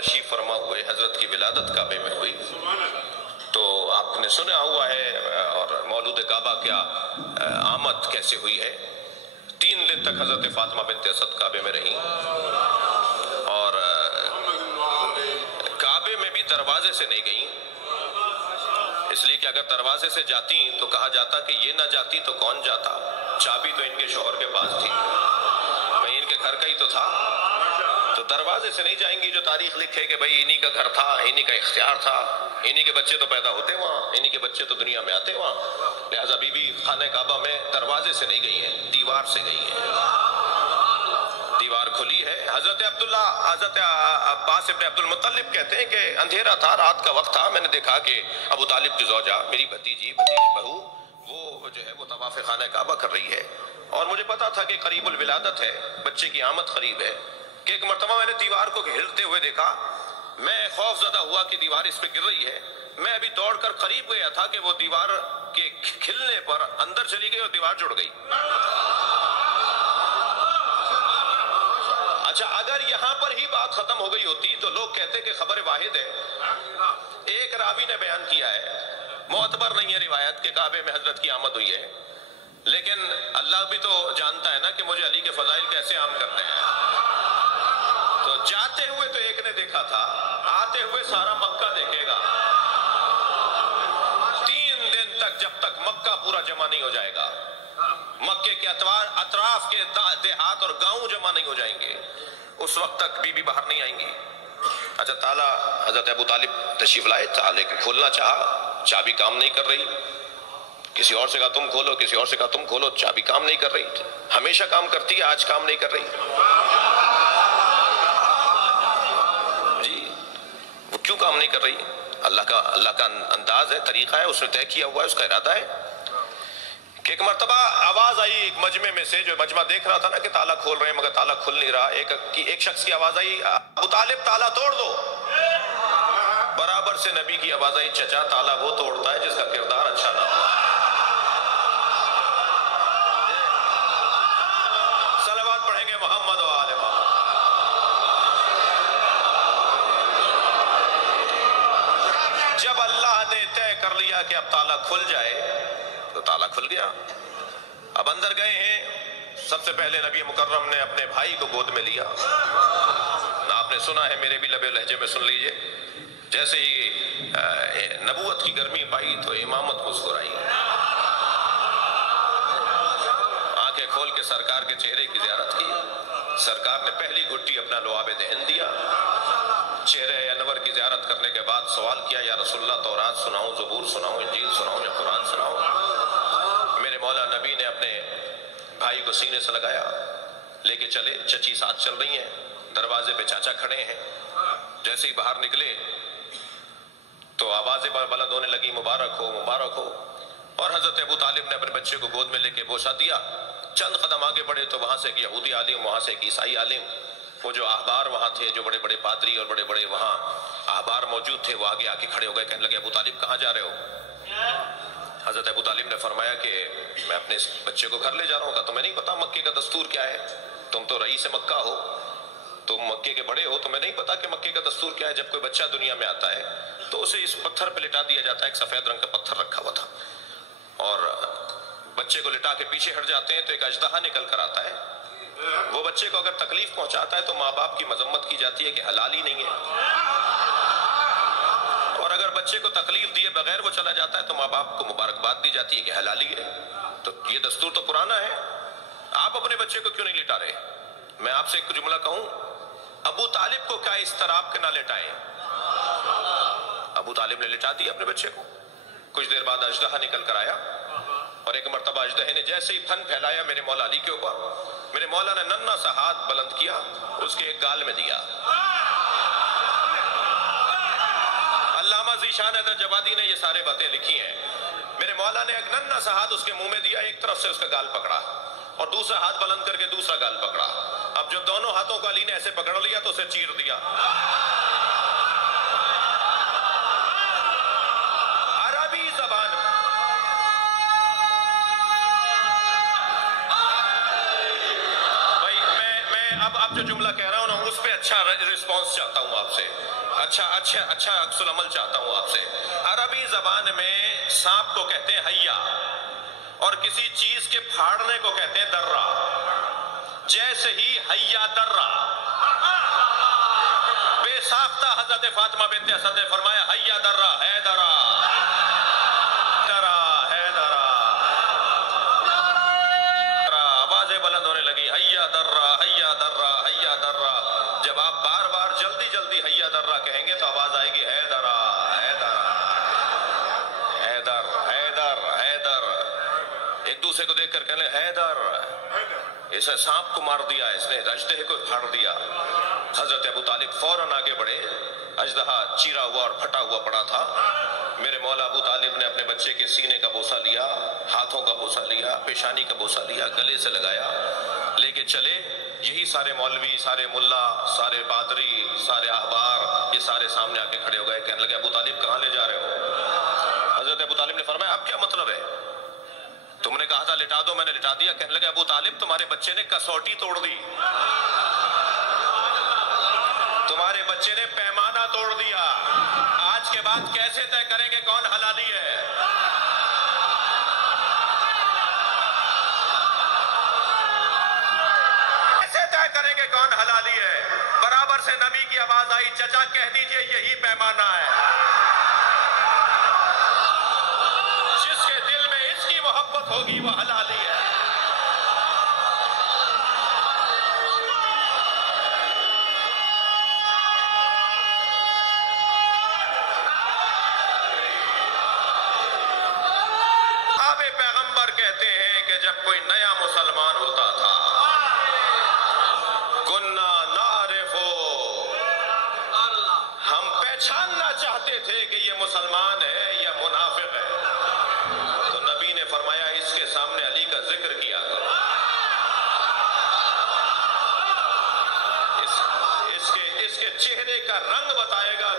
تشریف فرما ہوئے حضرت کی ولادت کعبے میں ہوئی، تو آپ نے سنا ہوا ہے اور مولود کعبہ کیا آمد کیسے ہوئی ہے۔ 3 دن تک حضرت فاطمہ بنت اسد کعبے میں رہیں، اور کعبے میں بھی دروازے سے نہیں گئیں، اس لیے کہ اگر دروازے سے جاتی تو کہا جاتا کہ یہ نہ جاتی تو کون جاتا، چابی تو ان کے شوہر کے پاس تھی، میں ان کے گھر کا ہی تو تھا، تو دروازے سے نہیں جائیں گی جو تاریخ لکھے کہ بھئی انہی کا گھر تھا، انہی کا اختیار تھا، انہی کے بچے تو پیدا ہوتے وہاں، انہی کے بچے تو دنیا میں آتے وہاں، لہٰذا بی بی خانہ کعبہ میں دروازے سے نہیں گئی ہیں، دیوار سے گئی ہیں، دیوار کھلی ہے۔ حضرت عباس ابن عبد المطلب کہتے ہیں کہ اندھیرا تھا، رات کا وقت تھا، میں نے دیکھا کہ ابو طالب کی زوجہ میری بھتیج بہو وہ جو ہے وہ طواف خانہ کعبہ کر رہی ہے، اور مجھے پتا تھا کہ قریب الولادت ہے، بچے کی آمد قریب ہے، کہ ایک مرتبہ میں نے دیوار کو ہلتے ہوئے دیکھا، میں خوف زدہ ہوا کہ دیوار اس پہ گر رہی ہے، میں ابھی دوڑ کر قریب گیا تھا کہ وہ دیوار کے کھلنے پر اندر چلی گئی اور دیوار جڑ گئی۔ اچھا، اگر یہاں پر ہی بات ختم ہو گئی ہوتی تو لوگ کہتے کہ خبر واحد ہے، ایک راوی نے بیان کیا ہے، معتبر نہیں ہے روایت کہ کعبے میں حضرت کی آمد ہوئی ہے، لیکن اللہ بھی تو جانتا ہے نا کہ مجھے علی کے فضائل کیسے عام کرتے ہیں، تو جاتے ہوئے تو ایک نے دیکھا تھا، آتے ہوئے سارا مکہ دیکھے گا، 3 دن تک جب تک مکہ پورا جمع نہیں ہو جائے گا، مکے کے اطراف کے دیہات اور گاؤں جمع نہیں ہو جائیں گے، اس وقت تک بی بی باہر نہیں آئیں گی۔ اچھا، تالا حضرت ابو طالب تشریف لائے، تالے کے کھولنا چاہا، چابی کام نہیں کر رہی، کسی اور سے کہا تم کھولو، کسی اور سے کہا تم کھولو، چابی کام نہیں کر رہی، ہمیشہ کام کرتی ہے، آج کام نہیں کر رہی، جی وہ کیوں کام نہیں کر رہی؟ اللہ کا انداز ہے، طریقہ ہے، اس نے طے کیا ہوا ہے، اس کا ارادہ ہے کہ ایک مرتبہ آواز آئی ایک مجمع میں سے، جو مجمع دیکھ رہا تھا نا کہ تالا کھول رہے ہیں مگر تالا کھل نہیں رہا، ایک شخص کی آواز آئی، ابو طالب تالا توڑ دو، برابر سے نبی کی آواز آئی، چچا تالا وہ توڑتا ہے جس کا کردار اچھا نہ ہو۔ صلوات پڑھیں گے محمد و آل محمد۔ جب اللہ نے طے کر لیا کہ اب تالا کھل جائے تو تالا کھل گیا، اب اندر گئے ہیں، سب سے پہلے نبی مکرم نے اپنے بھائی کو گود میں لیا، آپ نے سنا ہے، میرے بھی لبے لہجے میں سن لیجئے، جیسے ہی نبوت کی گرمی پائی تو امامت مسکرائی، آنکھیں کھول کے سرکار کے چہرے کی زیارت کی، سرکار نے پہلی گھٹی اپنا لعاب دہن دیا، چہرے انور کی زیارت کرنے کے بعد سوال کیا، یا رسول اللہ تورات سناؤں، زبور سناؤں، انجیل سناؤں یا قرآن سناؤں؟ میرے مولا نبی نے اپنے بھائی کو سینے سے لگایا، لے کے چلے، چچی ساتھ چل رہی ہیں، دروازے پہ چاچا کھڑے ہیں، جیسے ہی باہر نکلے تو آوازیں بلند ہونے لگی، مبارک ہو مبارک ہو، اور حضرت ابو طالب نے اپنے بچے کو گود میں لے کے بوسہ دیا، چند قدم آگے بڑھے تو وہاں سے ایک یہودی عالم، وہاں سے ایک عیسائی عالم، وہ جو احبار وہاں تھے، جو بڑے بڑے پادری اور بڑے بڑے وہاں احبار موجود تھے، وہ آگے آ کے کھڑے ہو گئے، کہنے لگے ابو طالب کہاں جا رہے ہو؟ حضرت ابو طالب نے فرمایا کہ میں اپنے اس بچے کو گھر لے جا رہا ہوں، کہا تمہیں نہیں پتا مکے کا دستور کیا ہے؟ تم تو رئیس مکہ ہو، تم مکے کے بڑے ہو، تمہیں نہیں پتا کہ مکے کا دستور کیا ہے؟ جب کوئی بچہ دنیا میں آتا ہے تو اسے اس پتھر پہ لٹا دیا جاتا ہے، ایک سفید رنگ کا پتھر رکھا ہوا تھا، اور بچے کو لٹا کے پیچھے ہٹ جاتے ہیں تو ایک اژدہا نکل کر آتا ہے، وہ بچے کو اگر تکلیف پہنچاتا ہے تو ماں باپ کی مذمت کی جاتی ہے کہ حلال ہی نہیں ہے، اور اگر بچے کو تکلیف دیے بغیر وہ چلا جاتا ہے تو ماں باپ کو مبارکباد دی جاتی ہے کہ حلالی ہے۔ تو یہ دستور تو پرانا ہے، آپ اپنے بچے کو کیوں نہیں لٹا رہے؟ میں آپ سے ایک جملہ کہوں، ابو طالب کو کیا اس طرح کے نہ لٹائیں؟ ابو طالب نے لٹا دیا اپنے بچے کو۔ کچھ دیر بعد اژدہا نکل کر آیا، اور ایک مرتبہ اژدہے نے جیسے ہی پھن پھیلایا میرے مولا علی کے اوپر، میرے مولا نے ننھا سا ہاتھ بلند کیا، اس کے ایک گال میں دیا۔ علامہ ذیشان حیدر جوادی نے یہ سارے باتیں لکھی ہیں، میرے مولا نے ایک ننھا سا ہاتھ اس کے منہ میں دیا، ایک طرف سے اس کا گال پکڑا اور دوسرا ہاتھ بلند کر کے دوسرا گال پکڑا، اب جو دونوں ہاتھوں کو علی نے ایسے پکڑ لیا تو اسے چیر دیا۔ عربی زبان بھائی، میں اب جو جملہ کہہ رہا ہوں نا، اس پہ اچھا رسپانس چاہتا ہوں آپ سے، اچھا عکس العمل چاہتا ہوں آپ سے۔ عربی زبان میں سانپ کو کہتے ہیں حیا، اور کسی چیز کے پھاڑنے کو کہتے ہیں درہ۔ جیسے ہی حیا درہ، بے ساختہ حضرت فاطمہ بنت اسد نے فرمایا حیا درہ ہے درہ ہے درہ، آوازیں بلند ہونے لگی حیا درہ حیا درہ حیا درہ۔ جب آپ بار بار جلدی جلدی حیا درہ کہیں گے تو آواز آئے گی ہے درہ ہے درہ حیدر حیدر حیدر۔ ایک دوسرے کو دیکھ کر کہنے حیدر، اسے سانپ کو مار دیا، اس نے اژدہے کو پھاڑ دیا۔ حضرت ابو طالب فوراً آگے بڑھے، اژدہا چیرا ہوا اور پھٹا ہوا پڑا تھا۔ میرے مولا ابو طالب نے اپنے بچے کے سینے کا بوسہ لیا، ہاتھوں کا بوسہ لیا، پیشانی کا بوسہ لیا، گلے سے لگایا، لے کے چلے۔ یہی سارے مولوی، سارے ملا، سارے پادری، سارے احبار، یہ سارے سامنے آ کے کھڑے ہو گئے، کہنے لگے ابو طالب کہاں لے جا رہے ہو؟ حضرت ابو طالب نے فرمایا اب کیا مطلب ہے؟ تم نے کہا تھا لٹا دو، میں نے لٹا دیا۔ کہنے لگے ابو طالب تمہارے بچے نے کسوٹی توڑ دی، تمہارے بچے نے پیمانہ توڑ دیا، آج کے بعد کیسے طے کریں گے کون حلالی ہے؟ کیسے طے کریں گے کون حلالی ہے؟ برابر سے نبی کی آواز آئی چچا کہہ دیجئے یہی پیمانہ ہے، جس کے دل میں اس کی محبت ہوگی وہ حلالی ہے۔ پیغمبر کہتے ہیں کہ جب کوئی نیا مسلمان ہوتا تھا کننا نعرفو، ہم پہچاننا چاہتے تھے کہ یہ مسلمان ہے یا منافق ہے، تو نبی نے فرمایا اس کے سامنے علی کا ذکر کیا کرو، اس کے چہرے کا رنگ بتائے گا